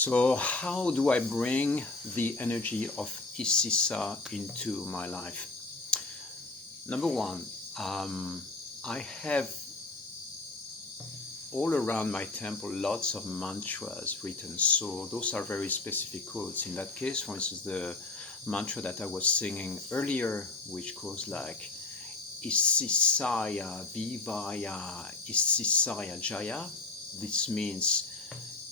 So how do I bring the energy of Isisa into my life? Number one, I have all around my temple lots of mantras written. So those are very specific codes. In that case, for instance, the mantra that I was singing earlier, which goes like Isisaya Vivaya Isisaya Jaya. This means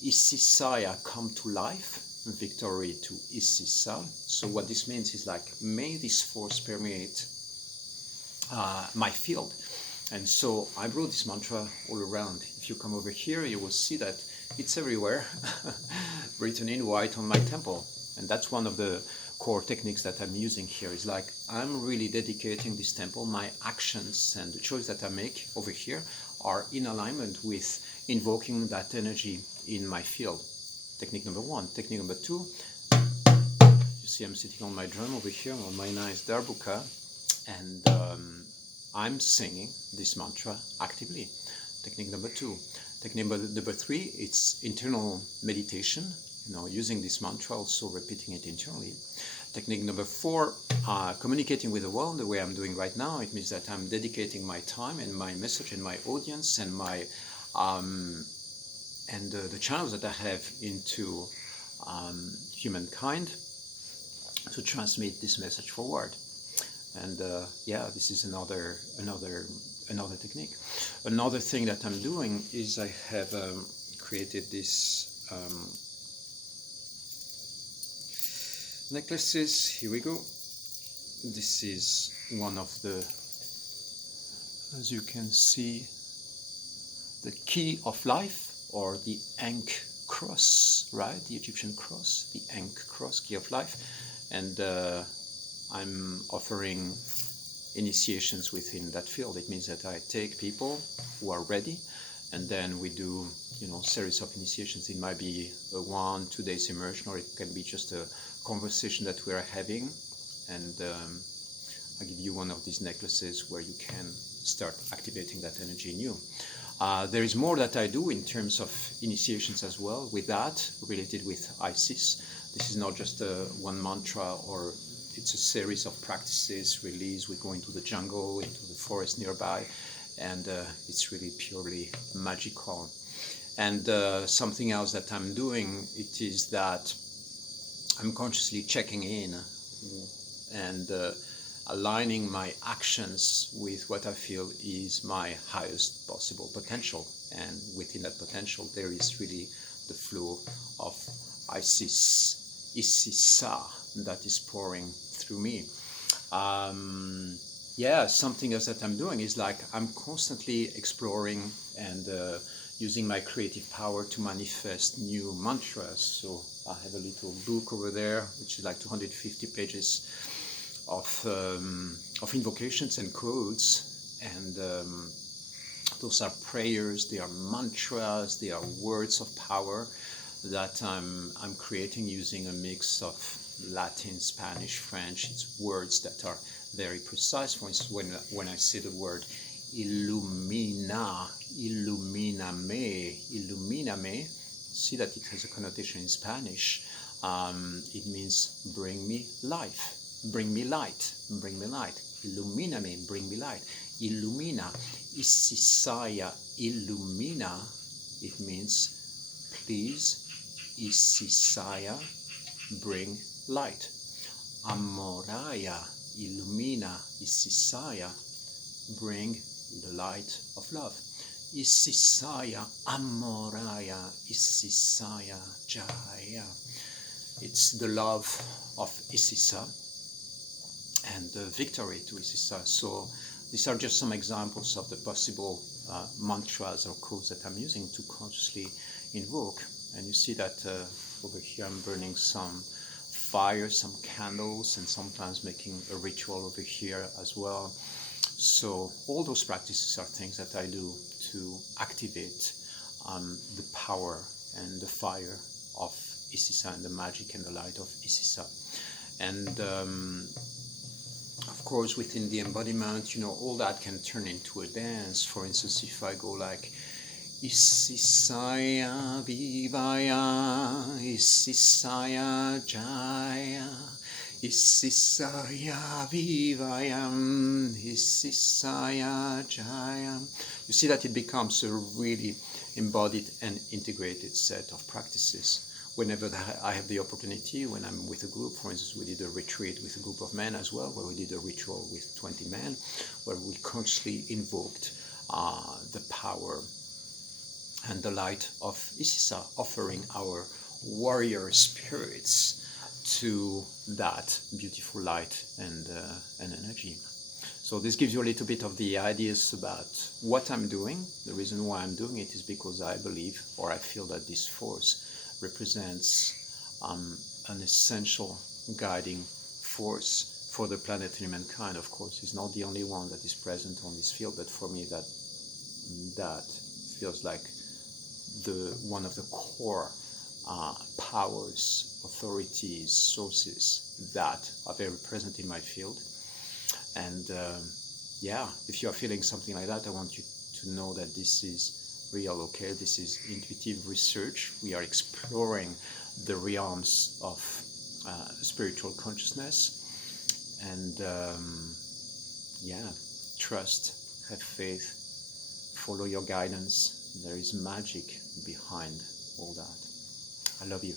Isisaya come to life, victory to Isisa. So what this means is like, may this force permeate my field. And so I wrote this mantra all around. If you come over here, you will see that it's everywhere, written in white on my temple. And that's one of the core techniques that I'm using here. Is like, I'm really dedicating this temple. My actions and the choice that I make over here are in alignment with invoking that energy in my field. Technique number one. Technique number two, you see I'm sitting on my drum over here on my nice darbuka, and I'm singing this mantra actively. Technique number two. Technique number three, it's internal meditation, using this mantra, also repeating it internally. Technique number four, communicating with the world the way I'm doing right now. It means that I'm dedicating my time and my message and my audience and my the channels that I have into humankind to transmit this message forward. And this is another technique. Another thing that I'm doing is I have created this necklaces. Here we go. This is one of the, as you can see, the key of life, or the Ankh cross, right? The Egyptian cross, the Ankh cross, key of life. And I'm offering initiations within that field. It means that I take people who are ready, and then we do, series of initiations. It might be a 1-2 days immersion, or it can be just a conversation that we are having. And I give you one of these necklaces where you can start activating that energy in you. There is more that I do in terms of initiations as well with that, related with Isis. This is not just one mantra, or it's a series of practices, release. We go into the jungle, into the forest nearby, and it's really purely magical. And something else that I'm doing, it is that I'm consciously checking in and aligning my actions with what I feel is my highest possible potential. And within that potential, there is really the flow of Isisa that is pouring through me. Something else that I'm doing is like, I'm constantly exploring and using my creative power to manifest new mantras. So I have a little book over there, which is like 250 pages of invocations and codes, and those are prayers, they are mantras, they are words of power that I'm creating using a mix of Latin, Spanish, French. It's words that are very precise. For instance, when I say the word illumina, illuminame, illuminame, see that it has a connotation in Spanish. It means bring me life. Bring me light, bring me light. Illuminame, bring me light. Illumina, Isisaya, illumina. It means, please, Isisaya, bring light. Amoraya, illumina, Isisaya, bring the light of love. Isisaya, Amoraya, Isisaya, Jaya. It's the love of Isisa and the victory to Isisa. So these are just some examples of the possible mantras or codes that I'm using to consciously invoke. And you see that over here I'm burning some fire, some candles, and sometimes making a ritual over here as well. So all those practices are things that I do to activate the power and the fire of Isisa, and the magic and the light of Isisa. And of course, within the embodiment, all that can turn into a dance. For instance, if I go like Isisaya Vivaya Isisaya Jaya, Isisaya Vivayam, Isisaya Jaya. You see that it becomes a really embodied and integrated set of practices. Whenever I have the opportunity, when I'm with a group, for instance, we did a retreat with a group of men as well, where we did a ritual with 20 men, where we consciously invoked the power and the light of Isisa, offering our warrior spirits to that beautiful light and energy. So this gives you a little bit of the ideas about what I'm doing. The reason why I'm doing it is because I believe, or I feel, that this force represents an essential guiding force for the planet and mankind. Of course, it's not the only one that is present on this field, but for me that feels like one of the core powers, authorities, sources that are very present in my field. And if you are feeling something like that, I want you to know that this is real, okay? This is intuitive research. We are exploring the realms of spiritual consciousness. And trust, have faith, follow your guidance. There is magic behind all that. I love you.